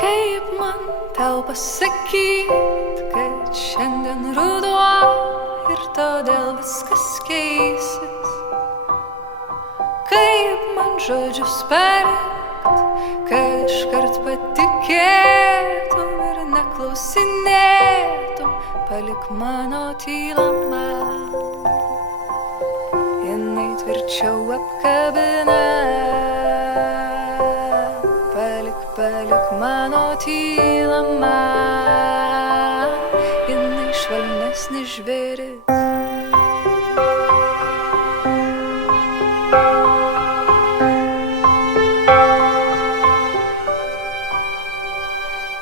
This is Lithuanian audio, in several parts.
Kaip man tau pasakyt, kad šiandien ruduo ir todėl viskas keisis? Kaip man žodžius parikt, kad iškart patikėtum ir neklausinėtum? Palik mano tylą man, jinai tvirčiau apkabina. Palik mano tylą man, jinai švelnesnis žvėris.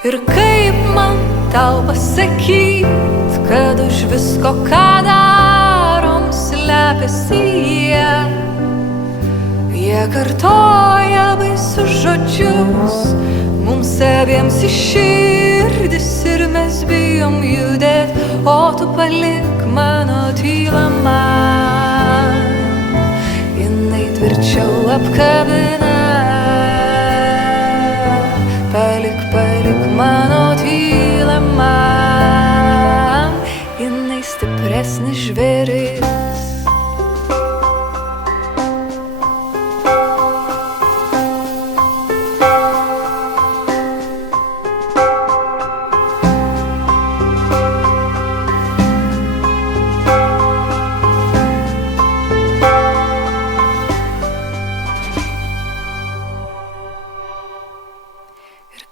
Ir kaip man tau pasakyt, kad už visko, ką darom, slepiasi jie. Jie kartoja baisius žodžius mums abiems į širdis ir mes bijom judėt, o tu palik mano tylą man, jinai tvirčiau apkabina. Palik mano tylą man, jinai stipresnis žvėris.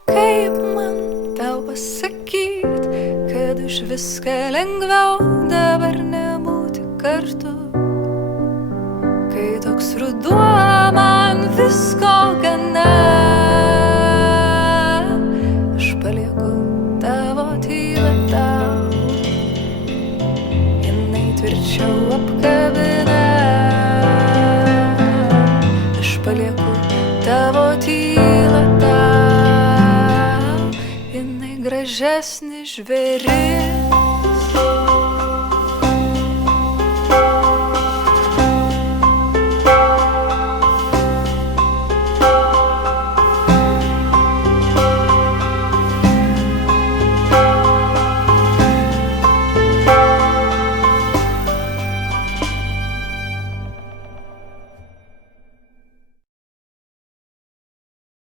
Kaip man tau pasakyt, kad už viską lengviau dabar nebūti kartu, kai toks ruduo man visko gana. Aš palieku tavo tylą tau, jinai tvirčiau apkabina. Aš palieku tavo tylą tau, gražesnis žvėris.